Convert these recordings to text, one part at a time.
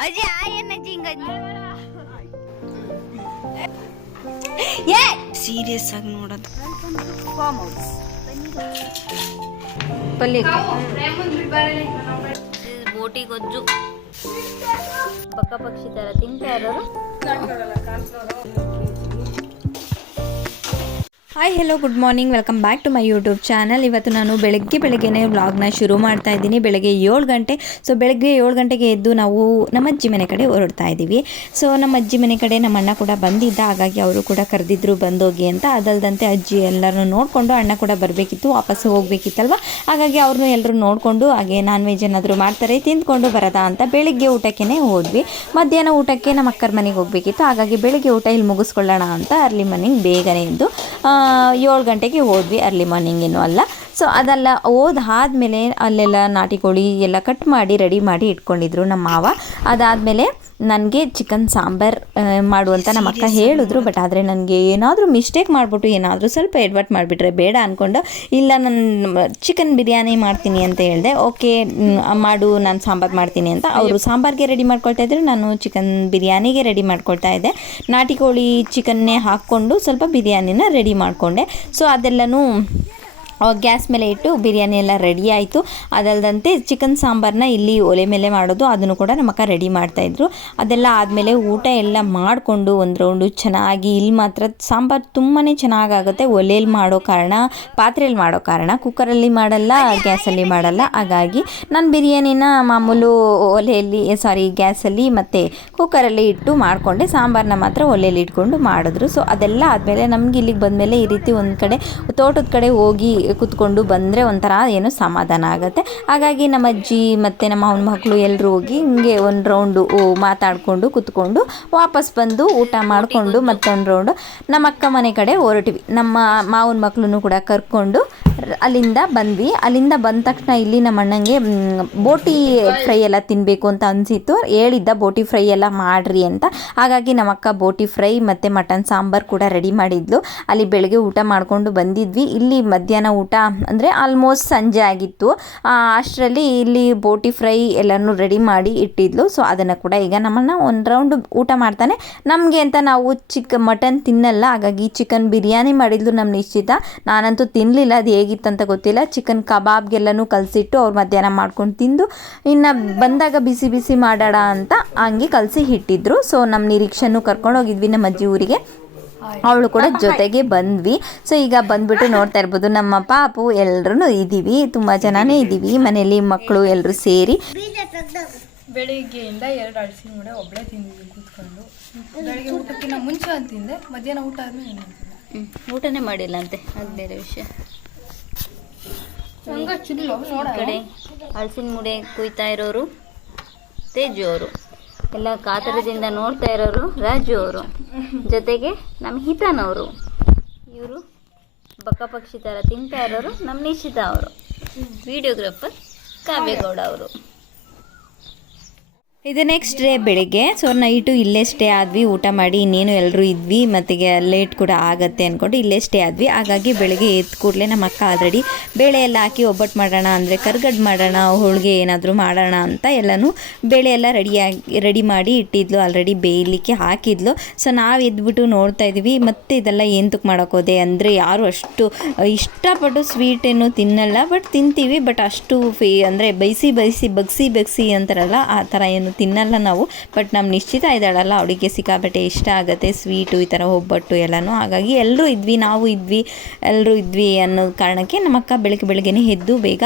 ಅಜ್ಜಿ ಆ ಏನಜ್ಜಿ ಹಿಂಗ ಏ! ಸೀರಿಯಸ್ ಆಗಿ ನೋಡೋದು. ಫಾರ್ಮ್ ಹೌಸ್ ಪಲ್ಯ ಬೋಟಿ ಗೊಜ್ಜು. ಪಕ್ಕ ಪಕ್ಷಿ ತರ ತಿಂತಾ ಇರೋರು. Hi hello good morning welcome back to my YouTube channel ಇವತ್ತು ನಾನು ಬೆಳಗ್ಗೆ ಬೆಳಗ್ಗೆನೇ ವ್ಲಾಗ್ನ ಶುರು ಮಾಡ್ತಾ ಇದ್ದೀನಿ. ಬೆಳಗ್ಗೆ ಏಳು ಗಂಟೆ ಸೊ ಬೆಳಗ್ಗೆ ಏಳು ಗಂಟೆಗೆ ಎದ್ದು ನಾವು ನಮ್ಮ ಅಜ್ಜಿ ಮನೆ ಕಡೆ ಹೊರಡ್ತಾ ಇದ್ದೀವಿ. ಸೊ ನಮ್ಮ ಅಜ್ಜಿ ಮನೆ ಕಡೆ ನಮ್ಮ ಅಣ್ಣ ಕೂಡ ಬಂದಿದ್ದ, ಹಾಗಾಗಿ ಅವರು ಕೂಡ ಕರೆದಿದ್ರು ಬಂದೋಗಿ ಅಂತ. ಅದಲ್ದಂತೆ ಅಜ್ಜಿ ಎಲ್ಲರನ್ನು ನೋಡಿಕೊಂಡು ಅಣ್ಣ ಕೂಡ ಬರಬೇಕಿತ್ತು ವಾಪಸ್ಸು ಹೋಗಬೇಕಿತ್ತಲ್ವ? ಹಾಗಾಗಿ ಅವ್ರನ್ನೂ ಎಲ್ಲರೂ ನೋಡಿಕೊಂಡು ಹಾಗೆ ನಾನ್ ವೆಜ್ ಏನಾದರೂ ಮಾಡ್ತಾರೆ, ತಿಂದ್ಕೊಂಡು ಬರೋದಾ ಅಂತ ಬೆಳಗ್ಗೆ ಊಟಕ್ಕೇ ಹೋದ್ವಿ. ಮಧ್ಯಾಹ್ನ ಊಟಕ್ಕೆ ನಮ್ಮ ಅಕ್ಕರ ಮನೆಗೆ ಹೋಗಬೇಕಿತ್ತು. ಹಾಗಾಗಿ ಬೆಳಗ್ಗೆ ಊಟ ಇಲ್ಲಿ ಮುಗಿಸ್ಕೊಳ್ಳೋಣ ಅಂತ ಅರ್ಲಿ ಮಾರ್ನಿಂಗ್ ಬೇಗನೆ ಎದ್ದು ಏಳು ಗಂಟೆಗೆ ಹೋದ್ವಿ ಅರ್ಲಿ ಮಾರ್ನಿಂಗ್ ಏನು ಅಲ್ಲ. ಸೊ ಅದೆಲ್ಲ ಓದಾದ್ಮೇಲೆ ಅಲ್ಲೆಲ್ಲ ನಾಟಿ ಕೋಳಿ ಎಲ್ಲ ಕಟ್ ಮಾಡಿ ರೆಡಿ ಮಾಡಿ ಇಟ್ಕೊಂಡಿದ್ರು ನಮ್ಮ ಮಾವ. ಅದಾದಮೇಲೆ ನನಗೆ ಚಿಕನ್ ಸಾಂಬಾರ್ ಮಾಡುವಂತ ನಮ್ಮ ಅಕ್ಕ ಹೇಳಿದ್ರು. ಬಟ್ ಆದರೆ ನನಗೆ ಏನಾದರೂ ಮಿಸ್ಟೇಕ್ ಮಾಡಿಬಿಟ್ಟು ಏನಾದರೂ ಸ್ವಲ್ಪ ಎಡ್ವರ್ಟ್ ಮಾಡಿಬಿಟ್ರೆ ಬೇಡ ಅಂದ್ಕೊಂಡು ಇಲ್ಲ ನಾನು ಚಿಕನ್ ಬಿರಿಯಾನಿ ಮಾಡ್ತೀನಿ ಅಂತ ಹೇಳಿದೆ. ಓಕೆ ಮಾಡು ನಾನು ಸಾಂಬಾರು ಮಾಡ್ತೀನಿ ಅಂತ. ಅವರು ಸಾಂಬಾರಿಗೆ ರೆಡಿ ಮಾಡ್ಕೊಳ್ತಾ ಇದ್ರು. ನಾನು ಚಿಕನ್ ಬಿರಿಯಾನಿಗೆ ರೆಡಿ ಮಾಡ್ಕೊಳ್ತಾ ಇದ್ದೆ. ನಾಟಿ ಕೋಳಿ ಚಿಕನ್ನೇ ಹಾಕ್ಕೊಂಡು ಸ್ವಲ್ಪ ಬಿರಿಯಾನಿನ ರೆಡಿ ಮಾಡಿಕೊಂಡೆ. ಸೊ ಅದೆಲ್ಲನೂ ಗ್ಯಾಸ್ ಮೇಲೆ ಇಟ್ಟು ಬಿರಿಯಾನಿ ಎಲ್ಲ ರೆಡಿ ಆಯಿತು. ಅದಲ್ಲದಂತೆ ಚಿಕನ್ ಸಾಂಬಾರನ್ನ ಇಲ್ಲಿ ಒಲೆ ಮೇಲೆ ಮಾಡೋದು, ಅದನ್ನು ಕೂಡ ನಮ್ಮಕ್ಕ ರೆಡಿ ಮಾಡ್ತಾಯಿದ್ರು ಅದೆಲ್ಲ ಆದಮೇಲೆ ಊಟ ಎಲ್ಲ ಮಾಡಿಕೊಂಡು ಒಂದು ರೌಂಡು ಚೆನ್ನಾಗಿ ಇಲ್ಲಿ ಮಾತ್ರ ಸಾಂಬಾರು ತುಂಬಾ ಚೆನ್ನಾಗಾಗುತ್ತೆ. ಒಲೆಯಲ್ಲಿ ಮಾಡೋ ಕಾರಣ ಪಾತ್ರೆಯಲ್ಲಿ ಮಾಡೋ ಕಾರಣ ಕುಕ್ಕರಲ್ಲಿ ಮಾಡಲ್ಲ, ಗ್ಯಾಸಲ್ಲಿ ಮಾಡಲ್ಲ. ಹಾಗಾಗಿ ನಾನು ಬಿರಿಯಾನಿನ ಮಾಮೂಲು ಒಲೆಯಲ್ಲಿ ಸಾರಿ ಗ್ಯಾಸಲ್ಲಿ ಮತ್ತು ಕುಕ್ಕರಲ್ಲಿ ಇಟ್ಟು ಮಾಡಿಕೊಂಡೆ. ಸಾಂಬಾರನ್ನ ಮಾತ್ರ ಒಲೆಯಲ್ಲಿ ಇಟ್ಕೊಂಡು ಮಾಡಿದ್ರು. ಸೊ ಅದೆಲ್ಲ ಆದಮೇಲೆ ನಮಗೆ ಇಲ್ಲಿಗೆ ಬಂದಮೇಲೆ ಈ ರೀತಿ ಒಂದು ಕಡೆ, ತೋಟದ ಕಡೆ ಹೋಗಿ ಕುತ್ಕೊಂಡು ಬಂದರೆ ಒಂಥರ ಏನೋ ಸಮಾಧಾನ ಆಗುತ್ತೆ. ಹಾಗಾಗಿ ನಮ್ಮ ಅಜ್ಜಿ ಮತ್ತು ನಮ್ಮ ಅವನ ಮಕ್ಕಳು ಎಲ್ಲರೂ ಹೋಗಿ ಹಿಂಗೆ ಒಂದು ರೌಂಡು ಮಾತಾಡಿಕೊಂಡು ಕುತ್ಕೊಂಡು ವಾಪಸ್ ಬಂದು ಊಟ ಮಾಡಿಕೊಂಡು ಮತ್ತೊಂದು ರೌಂಡು ನಮ್ಮ ಅಕ್ಕ ಮನೆ ಕಡೆ ಹೊರಟ್ವಿ. ನಮ್ಮ ಮಾವನ ಮಕ್ಕಳನ್ನು ಕೂಡ ಕರ್ಕೊಂಡು ಅಲ್ಲಿಂದ ಬಂದ್ವಿ. ಅಲ್ಲಿಂದ ಬಂದ ತಕ್ಷಣ ಇಲ್ಲಿ ನಮ್ಮ ಅಣ್ಣಂಗೆ ಬೋಟಿ ಫ್ರೈ ಎಲ್ಲ ತಿನ್ನಬೇಕು ಅಂತ ಅನಿಸಿತ್ತು. ಹೇಳಿದ್ದ ಬೋಟಿ ಫ್ರೈ ಎಲ್ಲ ಮಾಡ್ರಿ ಅಂತ. ಹಾಗಾಗಿ ನಮ್ಮ ಅಕ್ಕ ಬೋಟಿ ಫ್ರೈ ಮತ್ತು ಮಟನ್ ಸಾಂಬಾರು ಕೂಡ ರೆಡಿ ಮಾಡಿದ್ಲು. ಅಲ್ಲಿ ಬೆಳಗ್ಗೆ ಊಟ ಮಾಡಿಕೊಂಡು ಬಂದಿದ್ವಿ. ಇಲ್ಲಿ ಮಧ್ಯಾಹ್ನ ಊಟ ಅಂದರೆ ಆಲ್ಮೋಸ್ಟ್ ಸಂಜೆ ಆಗಿತ್ತು. ಅಷ್ಟರಲ್ಲಿ ಇಲ್ಲಿ ಬೋಟಿ ಫ್ರೈ ಎಲ್ಲನೂ ರೆಡಿ ಮಾಡಿ ಇಟ್ಟಿದ್ಲು. ಸೊ ಅದನ್ನು ಕೂಡ ಈಗ ನಮ್ಮನ್ನ ಒಂದು ರೌಂಡ್ ಊಟ ಮಾಡ್ತಾನೆ. ನಮಗೆ ಅಂತ ನಾವು ಚಿಕ್ಕ ಮಟನ್ ತಿನ್ನಲ್ಲ. ಹಾಗಾಗಿ ಚಿಕನ್ ಬಿರಿಯಾನಿ ಮಾಡಿದ್ಲು ನಮ್ಮ ನಿಶ್ಚಿತ. ನಾನಂತೂ ತಿನ್ನಲಿಲ್ಲ ಅದು ಹೇಗಿತ್ತಂತ ಗೊತ್ತಿಲ್ಲ. ಚಿಕನ್ ಕಬಾಬ್ಗೆಲ್ಲನೂ ಕಲಸಿಟ್ಟು ಅವ್ರು ಮಧ್ಯಾಹ್ನ ಮಾಡ್ಕೊಂಡು ತಿಂದು ಇನ್ನು ಬಂದಾಗ ಬಿಸಿ ಬಿಸಿ ಮಾಡೋಣ ಅಂತ ಹಂಗೆ ಕಲಸಿ ಇಟ್ಟಿದ್ರು. ಸೊ ನಮ್ಮ ನಿರೀಕ್ಷೆನೂ ಕರ್ಕೊಂಡು ಹೋಗಿದ್ವಿ ನಮ್ಮ ಅಜ್ಜಿ ಊರಿಗೆ. ಅವಳು ಕೂಡ ಜೊತೆಗೆ ಬಂದ್ವಿ. ಸೊ ಈಗ ಬಂದ್ಬಿಟ್ಟು ನೋಡ್ತಾ ಇರ್ಬೋದು ನಮ್ಮ ಪಾಪು ಎಲ್ಲರೂ ಇದ್ದೀವಿ ತುಂಬ ಜನನೇ ಇದ್ದೀವಿ ಮನೆಯಲ್ಲಿ ಮಕ್ಕಳು ಎಲ್ಲರೂ ಸೇರಿ. ಬೆಳಿಗ್ಗೆಯಿಂದ ಎರಡು ಅಳಸಿನ ಮೂಡೆ ಒಬ್ಬಳೇ ತಿಂದಿದ್ದೀನಿ ಕೂತ್ಕೊಂಡು ಬೆಳಿಗ್ಗೆ ಊಟಕ್ಕಿಂತ ಮುಂಚೆ ಅಂತಿಂದೆ ತಿಂದೆ ಮಧ್ಯಾಹ್ನ ಊಟ ಆದ್ಮೇಲೆ ಊಟನೇ ಮಾಡಿಲ್ಲ ಅಂತೆ ಅದು ಬೇರೆ ವಿಷಯ. ಈ ಕಡೆ ಹಲಸಿನ ಮುಡೆ ಕುಯ್ತಾ ಇರೋರು ತೇಜು ಅವರು. ಎಲ್ಲ ಕಾತರದಿಂದ ನೋಡ್ತಾ ಇರೋರು ರಾಜು ಅವರು. ಜೊತೆಗೆ ನಮ್ಮ ಹಿತನವರು ಇವರು ಬಕ್ಕ ಪಕ್ಷಿ ಥರ ತಿಂತಾ ಇರೋರು ನಮ್ಮ ನಿಶ್ಚಿತ ಅವರು. ವಿಡಿಯೋಗ್ರಾಫರ್ ಕಾವ್ಯಗೌಡ ಅವರು. ಇದು ನೆಕ್ಸ್ಟ್ ಡೇ ಬೆಳಿಗ್ಗೆ. ಸೊ ನೈಟು ಇಲ್ಲೇ ಸ್ಟೇ ಆದ್ವಿ, ಊಟ ಮಾಡಿ, ಇನ್ನೇನು ಎಲ್ಲರೂ ಇದ್ವಿ ಮತ್ತು ಲೇಟ್ ಕೂಡ ಆಗುತ್ತೆ ಅಂದ್ಕೊಂಡು ಇಲ್ಲೇ ಸ್ಟೇ ಆದ್ವಿ. ಹಾಗಾಗಿ ಬೆಳಿಗ್ಗೆ ಎದ್ದು ಕೂಡಲೇ ನಮ್ಮ ಅಕ್ಕ ಆಲ್ರೆಡಿ ಬೇಳೆ ಎಲ್ಲ ಹಾಕಿ ಒಬ್ಬಟ್ಟು ಮಾಡೋಣ ಅಂದರೆ ಕರ್ಗಡ್ ಮಾಡೋಣ, ಹೋಳಿಗೆ ಏನಾದರೂ ಮಾಡೋಣ ಅಂತ ಎಲ್ಲನೂ ಬೇಳೆ ಎಲ್ಲ ರೆಡಿಯಾಗಿ ರೆಡಿ ಮಾಡಿ ಇಟ್ಟಿದ್ಲು ಆಲ್ರೆಡಿ ಬೇಯಲಿಕ್ಕೆ ಹಾಕಿದ್ಲು. ಸೊ ನಾವು ಎದ್ಬಿಟ್ಟು ನೋಡ್ತಾ ಇದ್ವಿ. ಮತ್ತೆ ಇದೆಲ್ಲ ಏನಕ್ಕೆ ಮಾಡೋಕ್ಕೋದೆ ಅಂದರೆ ಯಾರು ಅಷ್ಟು, ಇಷ್ಟಪಟ್ಟು ಸ್ವೀಟ್ ಏನು ತಿನ್ನಲ್ಲ ಬಟ್ ತಿಂತೀವಿ. ಬಟ್ ಅಷ್ಟು ಫೇ, ಅಂದರೆ ಬೈಸಿ ಬೈಸಿ, ಬಗ್ಸಿ ಬಗ್ಸಿ ಅಂತಾರಲ್ಲ, ಆ ಥರ ಏನು ತಿನ್ನಲ್ಲ ನಾವು. ಬಟ್ ನಮ್ಮ ನಿಶ್ಚಿತ ಇದ್ದಾಳಲ್ಲ, ಅವಳಿಗೆ ಸಿಕ್ಕಾಪಟ್ಟೆ ಇಷ್ಟ ಆಗುತ್ತೆ ಸ್ವೀಟು ಈ ಥರ ಒಬ್ಬಟ್ಟು ಎಲ್ಲನೂ. ಹಾಗಾಗಿ ಎಲ್ಲರೂ ಇದ್ವಿ, ನಾವು ಇದ್ವಿ, ಎಲ್ಲರೂ ಇದ್ವಿ ಅನ್ನೋ ಕಾರಣಕ್ಕೆ ನಮ್ಮ ಅಕ್ಕ ಬೆಳಗ್ಗೆ ಬೆಳಗ್ಗೆನೇ ಎದ್ದು ಬೇಗ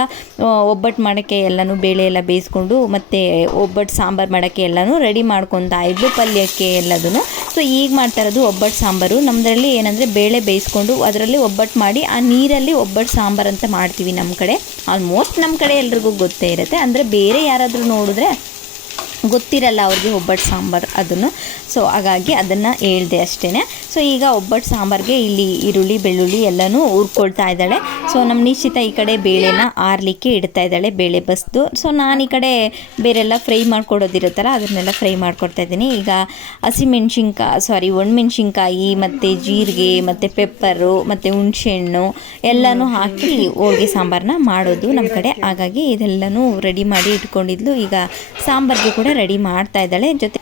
ಒಬ್ಬಟ್ಟು ಮಾಡೋಕ್ಕೆ ಎಲ್ಲನೂ ಬೇಳೆ ಎಲ್ಲ ಬೇಯಿಸ್ಕೊಂಡು, ಮತ್ತು ಒಬ್ಬಟ್ಟು ಸಾಂಬಾರು ಮಾಡೋಕ್ಕೆ ಎಲ್ಲನೂ ರೆಡಿ ಮಾಡ್ಕೊತಾ ಇದ್ಲು ಪಲ್ಯಕ್ಕೆ ಎಲ್ಲದೂ ಸೊ ಈಗ ಮಾಡ್ತಾ ಇರೋದು ಒಬ್ಬಟ್ಟು ಸಾಂಬಾರು. ನಮ್ಮದರಲ್ಲಿ ಏನಂದರೆ ಬೇಳೆ ಬೇಯಿಸ್ಕೊಂಡು ಅದರಲ್ಲಿ ಒಬ್ಬಟ್ಟು ಮಾಡಿ, ಆ ನೀರಲ್ಲಿ ಒಬ್ಬಟ್ಟು ಸಾಂಬಾರು ಅಂತ ಮಾಡ್ತೀವಿ ನಮ್ಮ ಕಡೆ. ಆಲ್ಮೋಸ್ಟ್ ನಮ್ಮ ಕಡೆ ಎಲ್ರಿಗೂ ಗೊತ್ತೇ ಇರುತ್ತೆ. ಅಂದರೆ ಬೇರೆ ಯಾರಾದರೂ ನೋಡಿದ್ರೆ ಗೊತ್ತಿರಲ್ಲ ಅವ್ರಿಗೆ ಒಬ್ಬಟ್ಟು ಸಾಂಬಾರು ಅದನ್ನು. ಸೊ ಹಾಗಾಗಿ ಅದನ್ನು ಹೇಳಿದೆ ಅಷ್ಟೇ ಸೊ ಈಗ ಒಬ್ಬಟ್ಟು ಸಾಂಬಾರಿಗೆ ಇಲ್ಲಿ ಈರುಳ್ಳಿ, ಬೆಳ್ಳುಳ್ಳಿ ಎಲ್ಲನೂ ಹುರ್ಕೊಳ್ತಾ ಇದ್ದಾಳೆ. ಸೊ ನಮ್ಮ ನಿಶ್ಚಿತ ಈ ಕಡೆ ಬೇಳೆನ ಆರಲಿಕ್ಕೆ ಇಡ್ತಾ ಇದ್ದಾಳೆ ಬೇಳೆ ಬಸ್ದು. ಸೊ ನಾನು ಈ ಕಡೆ ಬೇರೆಲ್ಲ ಫ್ರೈ ಮಾಡ್ಕೊಡೋದಿರುತ್ತಲ್ಲ, ಅದನ್ನೆಲ್ಲ ಫ್ರೈ ಮಾಡ್ಕೊಡ್ತಾ ಇದ್ದೀನಿ. ಈಗ ಹಸಿಮೆಣ್ಸಿನ್ಕಾಯಿ ಸಾರಿ ಒಣಮೆಣ್ಸಿನ್ಕಾಯಿ ಮತ್ತು ಜೀರಿಗೆ, ಮತ್ತು ಪೆಪ್ಪರು, ಮತ್ತು ಹುಣಸೆಹಣ್ಣು ಎಲ್ಲನೂ ಹಾಕಿ ಹೋಳಿಗೆ ಸಾಂಬಾರನ್ನ ಮಾಡೋದು ನಮ್ಮ ಕಡೆ. ಹಾಗಾಗಿ ಇದೆಲ್ಲನೂ ರೆಡಿ ಮಾಡಿ ಇಟ್ಕೊಂಡಿದ್ಲು. ಈಗ ಸಾಂಬಾರಿಗೆ ಕೂಡ ಕೂಡ ರೆಡಿ ಮಾಡ್ತಾ ಇದ್ದಾಳೆ. ಜೊತೆ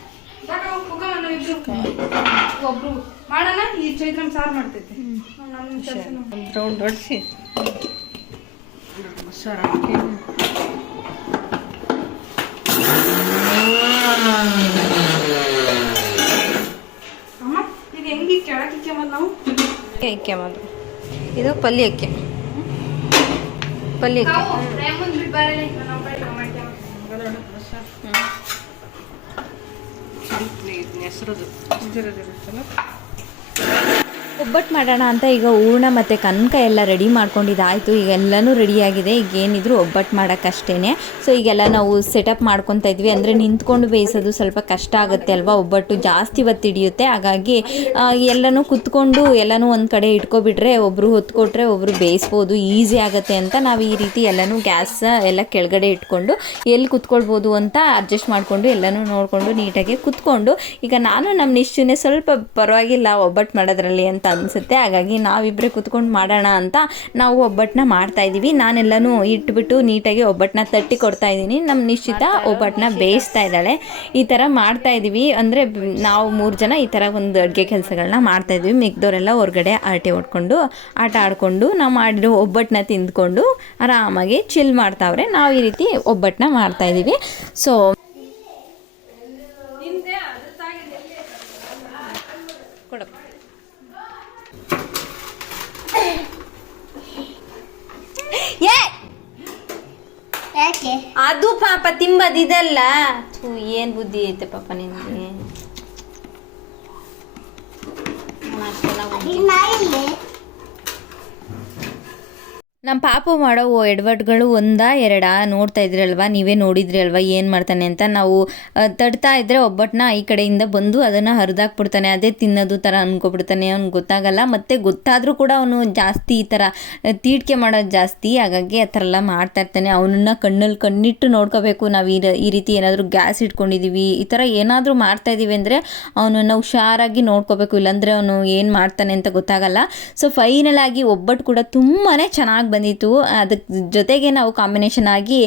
ಇದು ಮಾಡೋಣ ಈ ಪಲ್ಯಕ್ಕೆ ಸಾರು ಮಾಡ್ತೈತೆ ರೌಂಡ್ ಹೊಡಿಸಿ ಅಮ್ಮ ಇದು ಹೆಂಗೆ ಕೆಳಕ್ಕೆ ನಾವು ಇಕ್ಕೆಂಬದು ಇದು ಪಲ್ಯಕ್ಕೆ ಪಲ್ಯಕ್ಕೆ ಹೆಸರು ಒಬ್ಬಟ್ಟು ಮಾಡೋಣ ಅಂತ ಈಗ ಹೂರ್ಣ ಮತ್ತು ಕನಕ ಎಲ್ಲ ರೆಡಿ ಮಾಡ್ಕೊಂಡಿದ್ದಾಯಿತು. ಈಗ ಎಲ್ಲನೂ ರೆಡಿಯಾಗಿದೆ. ಈಗ ಏನಿದ್ರು ಒಬ್ಬಟ್ಟು ಮಾಡೋಕ್ಕಷ್ಟೇ ಸೊ ಈಗೆಲ್ಲ ನಾವು ಸೆಟಪ್ ಮಾಡ್ಕೊತಾ ಇದ್ವಿ. ಅಂದರೆ ನಿಂತ್ಕೊಂಡು ಬೇಯಿಸೋದು ಸ್ವಲ್ಪ ಕಷ್ಟ ಆಗುತ್ತೆ ಅಲ್ವಾ? ಒಬ್ಬಟ್ಟು ಜಾಸ್ತಿ ಹೊತ್ತು ಹಾಗಾಗಿ ಎಲ್ಲನೂ ಕುತ್ಕೊಂಡು ಎಲ್ಲನೂ ಒಂದು ಕಡೆ ಇಟ್ಕೊಬಿಟ್ರೆ ಒಬ್ಬರು ಹೊತ್ಕೊಟ್ರೆ ಒಬ್ಬರು ಬೇಯಿಸ್ಬೋದು. ಈಸಿ ಆಗುತ್ತೆ ಅಂತ ನಾವು ಈ ರೀತಿ ಎಲ್ಲನೂ ಗ್ಯಾಸ್ ಎಲ್ಲ ಕೆಳಗಡೆ ಇಟ್ಕೊಂಡು ಎಲ್ಲಿ ಕುತ್ಕೊಳ್ಬೋದು ಅಂತ ಅಡ್ಜಸ್ಟ್ ಮಾಡಿಕೊಂಡು ಎಲ್ಲನೂ ನೋಡಿಕೊಂಡು ನೀಟಾಗಿ ಕುತ್ಕೊಂಡು ಈಗ ನಾನು ನಮ್ಮ ನಿಶ್ಚಯನೇ ಸ್ವಲ್ಪ ಪರವಾಗಿಲ್ಲ ಒಬ್ಬಟ್ಟು ಮಾಡೋದ್ರಲ್ಲಿ ಅಂತ ಅನಿಸುತ್ತೆ. ಹಾಗಾಗಿ ನಾವಿಬ್ಬರೇ ಕುತ್ಕೊಂಡು ಮಾಡೋಣ ಅಂತ ನಾವು ಒಬ್ಬಟ್ಟನ್ನ ಮಾಡ್ತಾ ಇದ್ದೀವಿ. ನಾನೆಲ್ಲನೂ ಇಟ್ಬಿಟ್ಟು ನೀಟಾಗಿ ಒಬ್ಬಟ್ಟನ್ನ ತಟ್ಟಿ ಕೊಡ್ತಾ ಇದ್ದೀನಿ. ನಮ್ಮ ನಿಶ್ಚಿತ ಒಬ್ಬಟ್ಟನ್ನ ಬೇಯಿಸ್ತಾ ಇದ್ದಾಳೆ. ಈ ಥರ ಮಾಡ್ತಾ ಇದ್ದೀವಿ. ಅಂದರೆ ನಾವು ಮೂರು ಜನ ಈ ಥರ ಒಂದು ಅಡುಗೆ ಕೆಲಸಗಳನ್ನ ಮಾಡ್ತಾ ಇದ್ವಿ ಮಿಕ್ದವರೆಲ್ಲ ಹೊರಗಡೆ ಆಟೆ ಹೊಡ್ಕೊಂಡು ಆಟ ಆಡಿಕೊಂಡು ನಾವು ಮಾಡಿರೋ ಒಬ್ಬಟ್ಟನ್ನ ತಿಂದ್ಕೊಂಡು ಆರಾಮಾಗಿ ಚಿಲ್ ಮಾಡ್ತಾವ್ರೆ. ನಾವು ಈ ರೀತಿ ಒಬ್ಬಟ್ಟನ್ನ ಮಾಡ್ತಾ ಇದ್ದೀವಿ. ಸೊ ಯಾಕೆ ಅದು ಪಾಪ ತಿಂಬದು ಇದಲ್ಲ. ಥೂ ಏನು ಬುದ್ಧಿ ಐತೆ ಪಾಪ ನಿನಗೆ ನಮ್ಮ ಪಾಪ ಮಾಡೋ ಎಡವಟ್ಗಳು ಒಂದ ಎರಡಾ ನೋಡ್ತಾ ಇದ್ರಲ್ವಾ, ನೀವೇ ನೋಡಿದ್ರಿ ಅಲ್ವಾ ಏನು ಮಾಡ್ತಾನೆ ಅಂತ? ನಾವು ತಡ್ತಾ ಇದ್ರೆ ಒಬ್ಬಟ್ಟನ್ನ ಈ ಕಡೆಯಿಂದ ಬಂದು ಅದನ್ನು ಹರಿದಾಕ್ಬಿಡ್ತಾನೆ, ಅದೇ ತಿನ್ನೋದು ಥರ ಅಂದ್ಕೊಬಿಡ್ತಾನೆ ಅವ್ನು ಗೊತ್ತಾಗಲ್ಲ. ಮತ್ತು ಗೊತ್ತಾದರೂ ಕೂಡ ಅವನು ಜಾಸ್ತಿ ಈ ಥರ ತೀಟಿಕೆ ಮಾಡೋದು ಜಾಸ್ತಿ. ಹಾಗಾಗಿ ಆ ಥರ ಎಲ್ಲ ಮಾಡ್ತಾ ಇರ್ತಾನೆ. ಅವನನ್ನು ಕಣ್ಣಲ್ಲಿ ಕಣ್ಣಿಟ್ಟು ನೋಡ್ಕೋಬೇಕು. ನಾವು ಈ ಈ ರೀತಿ ಏನಾದರೂ ಗ್ಯಾಸ್ ಇಟ್ಕೊಂಡಿದ್ದೀವಿ ಈ ಥರ ಏನಾದರೂ ಮಾಡ್ತಾ ಇದ್ದೀವಿ ಅಂದರೆ ಅವನನ್ನು ಹುಷಾರಾಗಿ ನೋಡ್ಕೋಬೇಕು. ಇಲ್ಲಾಂದರೆ ಅವನು ಏನು ಮಾಡ್ತಾನೆ ಅಂತ ಗೊತ್ತಾಗಲ್ಲ. ಸೊ ಫೈನಲ್ ಆಗಿ ಒಬ್ಬಟ್ಟು ಕೂಡ ತುಂಬಾ ಚೆನ್ನಾಗಿ ಬಂದಿತ್ತು. ಅದಕ್ಕೆ ಜೊತೆಗೆ ನಾವು ಕಾಂಬಿನೇಷನ್ ಆಗಿ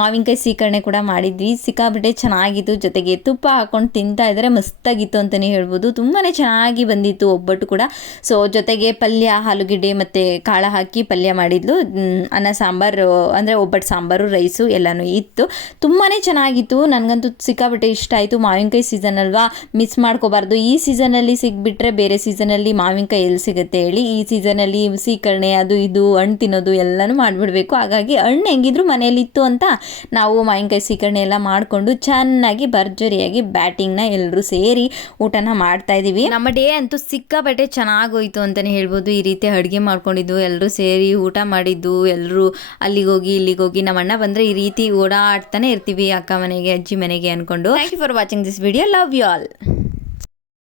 ಮಾವಿನಕಾಯಿ ಸೀಕರಣೆ ಕೂಡ ಮಾಡಿದ್ವಿ. ಸಿಕ್ಕಾಬಿಟ್ಟೆ ಚೆನ್ನಾಗಿತ್ತು. ಜೊತೆಗೆ ತುಪ್ಪ ಹಾಕೊಂಡು ತಿಂತಾ ಇದ್ರೆ ಮಸ್ತಾಗಿತ್ತು ಅಂತಲೇ ಹೇಳ್ಬೋದು. ತುಂಬಾ ಚೆನ್ನಾಗಿ ಬಂದಿತ್ತು ಒಬ್ಬಟ್ಟು ಕೂಡ. ಸೊ ಜೊತೆಗೆ ಪಲ್ಯ, ಆಲೂಗೆಡ್ಡೆ ಮತ್ತು ಕಾಳು ಹಾಕಿ ಪಲ್ಯ ಮಾಡಿದ್ಲು. ಅನ್ನ, ಸಾಂಬಾರು, ಅಂದರೆ ಒಬ್ಬಟ್ಟು, ಸಾಂಬಾರು, ರೈಸು ಎಲ್ಲನೂ ಇತ್ತು. ತುಂಬಾ ಚೆನ್ನಾಗಿತ್ತು. ನನಗಂತೂ ಸಿಕ್ಕಾಬಿಟ್ಟೆ ಇಷ್ಟ ಆಯಿತು. ಮಾವಿನಕಾಯಿ ಸೀಸನ್ ಅಲ್ವಾ? ಮಿಸ್ ಮಾಡ್ಕೋಬಾರ್ದು. ಈ ಸೀಸನಲ್ಲಿ ಸಿಕ್ಬಿಟ್ರೆ ಬೇರೆ ಸೀಸನಲ್ಲಿ ಮಾವಿನಕಾಯಿ ಎಲ್ಲಿ ಸಿಗುತ್ತೆ ಹೇಳಿ? ಈ ಸೀಸನಲ್ಲಿ ಸೀಕರಣೆ, ಅದು ಇದು ಹಣ್ಣು ತಿನ್ನೋದು ಎಲ್ಲನೂ ಮಾಡಿಬಿಡ್ಬೇಕು. ಹಾಗಾಗಿ ಹಣ್ಣು ಹೆಂಗಿದ್ರು ಮನೇಲಿತ್ತು ಅಂತ ನಾವು ಮಾವಿನಕಾಯಿ ಸೀಕರಣೆ ಎಲ್ಲ ಮಾಡಿಕೊಂಡು ಚೆನ್ನಾಗಿ ಭರ್ಜರಿಯಾಗಿ ಬ್ಯಾಟಿಂಗ್ನ ಎಲ್ಲರೂ ಸೇರಿ ಊಟನ ಮಾಡ್ತಾ ಇದ್ದೀವಿ. ನಮ್ಮ ಡೇ ಅಂತೂ ಸಿಕ್ಕಾಪಟ್ಟೆ ಚೆನ್ನಾಗೋಯ್ತು ಅಂತಲೇ ಹೇಳ್ಬೋದು. ಈ ರೀತಿ ಅಡುಗೆ ಮಾಡ್ಕೊಂಡಿದ್ದು ಎಲ್ಲರೂ ಸೇರಿ ಊಟ ಮಾಡಿದ್ದು ಎಲ್ಲರೂ ಅಲ್ಲಿಗೆ ಹೋಗಿ ಇಲ್ಲಿಗೆ ಹೋಗಿ ನಮ್ಮ ಅಣ್ಣ ಬಂದರೆ ಈ ರೀತಿ ಓಡಾಡ್ತಾನೆ ಇರ್ತೀವಿ ಅಕ್ಕ ಮನೆಗೆ ಅಜ್ಜಿ ಮನೆಗೆ ಅಂದ್ಕೊಂಡು thank you for watching this video love you all